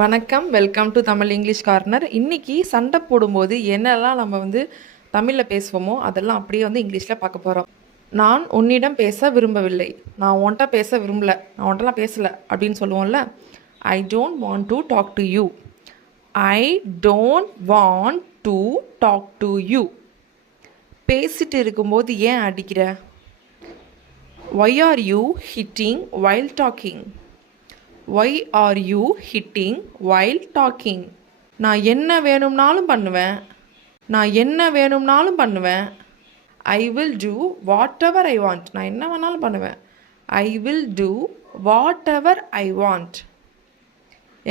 வணக்கம், welcome to Tamil English corner. இன்றைக்கி சண்டை போடும்போது என்னெல்லாம் நம்ம தமிழில் பேசுவோமோ அதெல்லாம் அப்படியே இங்கிலீஷில் பார்க்க போகிறோம். நான் உன்னிடம் பேச விரும்பவில்லை, நான் உன்கிட்ட பேச விரும்பலை, நான் உன்ட்டெல்லாம் பேசலை அப்படின்னு சொல்லுவோம்ல. I don't want to talk to you. I don't want to talk to you. பேசிட்டு இருக்கும்போது ஏன் அடிக்கிற? Why are you hitting while talking? Why are you hitting while talking? நான் என்ன வேணும்னாலும் பண்ணுவேன், நான் என்ன வேணும்னாலும் பண்ணுவேன். I will do whatever I want. நான் என்ன வேணாலும் பண்ணுவேன். I will do whatever I want.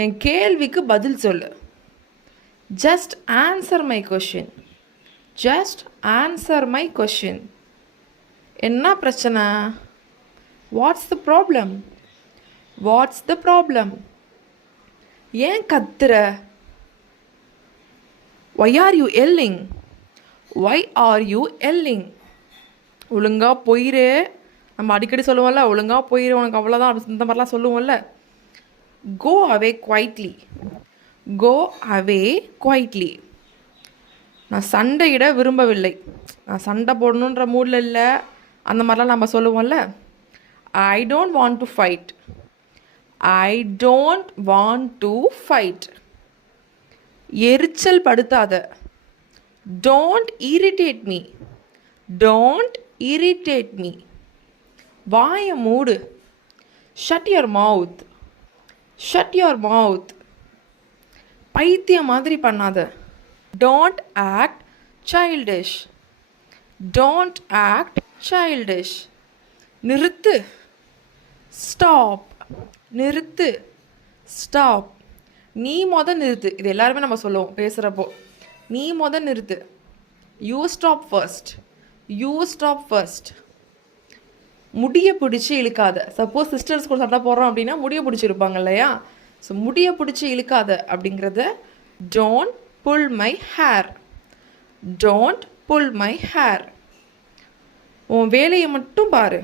என் கேள்விக்கு பதில் சொல்லு. Just answer my question. Just answer my question. என்ன பிரச்சனை? What's the problem? What's the problem? ஏன் கத்துற? Why are you yelling? Why are you yelling? ஒழுங்கா போயிரு. நம்ம அடிக்கடி சொல்லுவோம்ல, ஒழுங்கா போயிரு, உனக்கு அவ்வளோதான், இந்த மாதிரிலாம் சொல்லுவோம்ல. Go away quietly. Go away quietly. நான் சண்டையிட விரும்பவில்லை, நான் சண்டை போடணுன்ற மூடில் இல்லை, அந்த மாதிரிலாம் நம்ம சொல்லுவோம்ல. I don't want to fight. I don't want to fight. எரிச்சல் படுத்தாத. Don't irritate me. Don't irritate me. வாயை மூடு. Shut your mouth. Shut your mouth. பைத்தியம் மாதிரி பண்ணாத. Don't act childish. Don't act childish. நிறுத்து. Stop. நிறுத்து. ஸ்டாப். நீ நிறுத்து. இது எல்லாருமே நம்ம சொல்லுவோம் பேசுகிறப்போ. நீ நிறுத்து. You stop first. You stop first. முடியை பிடிச்சி இழுக்காத. சப்போஸ் சிஸ்டர்ஸ் கூட சண்டை போடுறோம் அப்படின்னா முடியை பிடிச்சிருப்பாங்க இல்லையா? ஸோ முடியை பிடிச்சி இழுக்காத அப்படிங்கிறத don't pull my hair. Don't pull my hair. உன் வேலையை மட்டும் பாரு.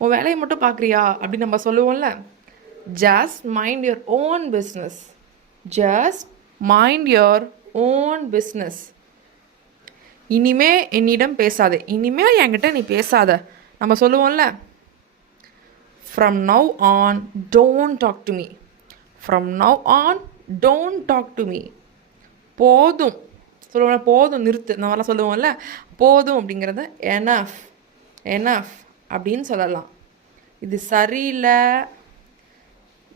உன் வேலையை மட்டும் பார்க்குறியா அப்படின்னு நம்ம சொல்லுவோம்ல. Just mind your own business. Just mind your own business. இனிமே என்னிடம் பேசாதே. இனிமே என்கிட்ட நீ பேசாத நம்ம சொல்லுவோம்ல. From now on, don't talk to me. From now on, don't talk to me. போதும் சொல்லுவோம். போதும், நிறுத்து. நம்மளாம் சொல்லுவோம்ல. போதும் அப்படிங்கிறத enough, enough அப்படின்னு சொல்லலாம். இது சரியில்லை.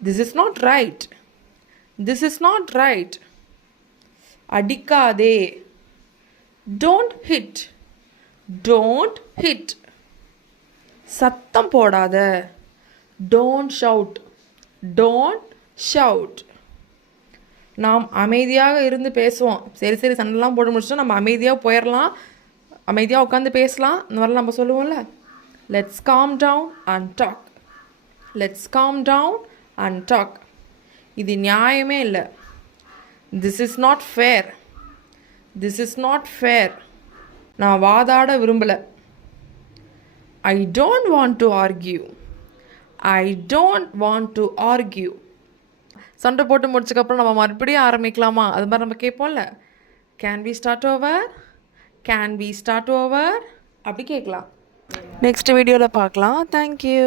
This is not right. This is not right. அடிக்காதே. Don't hit. Don't hit. சத்தம் போடாத. Don't shout. Don't shout. நாம் அமைதியாக இருந்து பேசுவோம். சரி சண்டைலாம் போட முடிச்சோம், நம்ம அமைதியாக போயிடலாம், அமைதியாக உட்காந்து பேசலாம், இந்த மாதிரிலாம் நம்ம சொல்லுவோம்ல. Let's calm down and talk. Let's calm down and talk. இது நியாயமே இல்லை. This is not fair. This is not fair. நான் வாதாட விரும்பலை. I don't want to argue. I don't want to argue. சண்டை போட்டு முடிச்சதுக்கப்புறம் நம்ம மறுபடியும் ஆரம்பிக்கலாமா? அது மாதிரி நம்ம கேட்போம்ல. Can we start over? Can we start over? அப்படி கேட்கலாம். நெக்ஸ்ட் வீடியோவில் பார்க்கலாம். தேங்க்யூ.